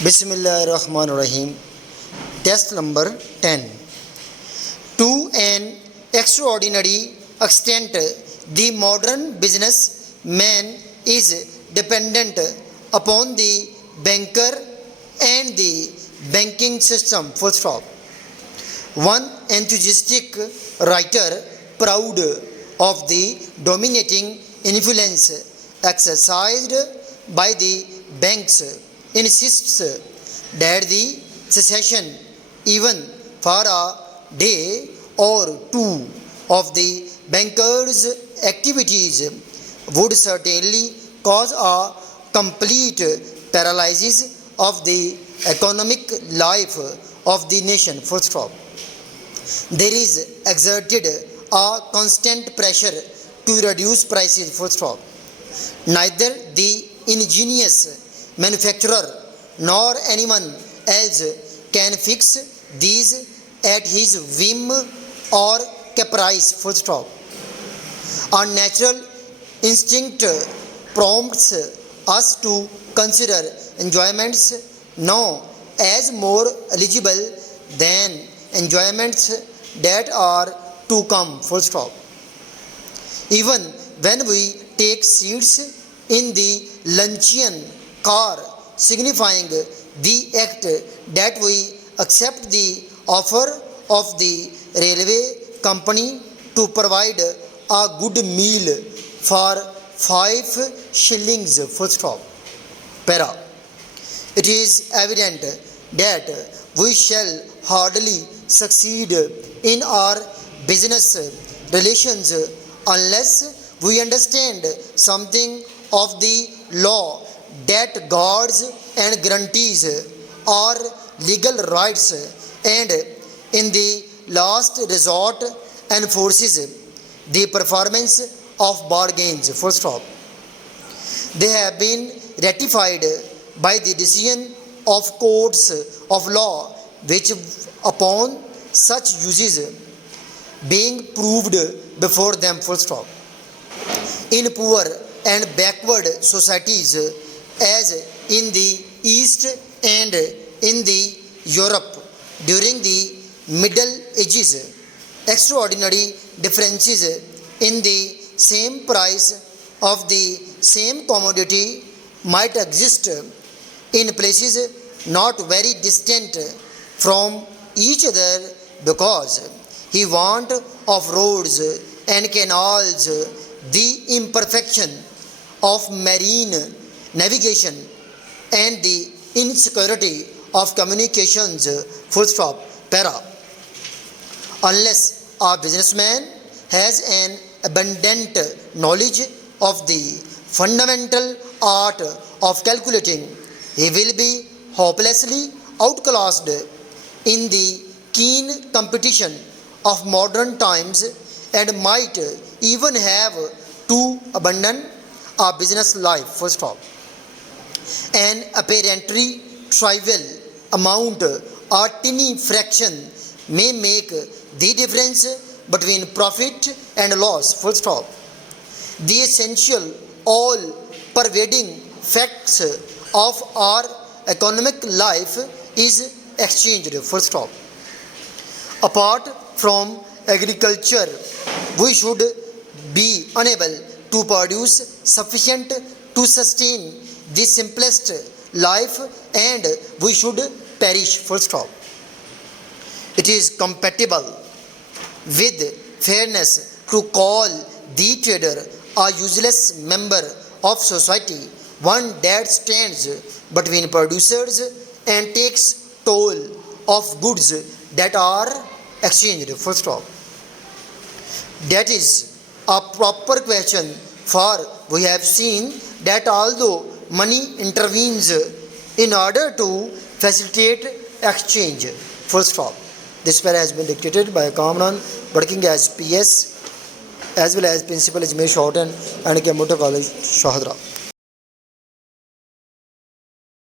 Bismillahirrahmanirrahim. Test number 10. To an extraordinary extent, the modern businessman is dependent upon the banker and the banking system. Full stop. One enthusiastic writer, proud of the dominating influence exercised by the banks, insists that the cessation, even for a day or two, of the bankers' activities would certainly cause a complete paralysis of the economic life of the nation. Full stop. There is exerted a constant pressure to reduce prices. Full stop. Neither the ingenious manufacturer nor anyone else can fix these at his whim or caprice. Full stop. Our natural instinct prompts us to consider enjoyments now as more eligible than enjoyments that are to come. Full stop. Even when we take seats in the luncheon car, signifying the act that we accept the offer of the railway company to provide a good meal for 5 shillings. Full stop. Para. It is evident that we shall hardly succeed in our business relations unless we understand something of the law that guards and guarantees our legal rights and in the last resort enforces the performance of bargains. Full stop. They have been ratified by the decision of courts of law which upon such uses being proved before them. Full stop. In poor and backward societies as in the East and in the Europe during the Middle Ages, extraordinary differences in the same price of the same commodity might exist in places not very distant from each other because the want of roads and canals, the imperfection of marine navigation, and the insecurity of communications. Full stop. Para. Unless a businessman has an abundant knowledge of the fundamental art of calculating, he will be hopelessly outclassed in the keen competition of modern times and might even have to abandon a business life. Full stop. An apparently trivial amount or tiny fraction may make the difference between profit and loss. Full stop. The essential, all-pervading facts of our economic life is exchanged. Full stop. Apart from agriculture, we should be unable to produce sufficient to sustain the simplest life and we should perish. Full stop. It is compatible with fairness to call the trader a useless member of society, one that stands between producers and takes toll of goods that are exchanged. Full stop. That is a proper question, for we have seen that although money intervenes in order to facilitate exchange. Full stop. This para has been dictated by Kamran, working as PS as well as Principal Ajmer Shorten and Kemoto College, Shahadra.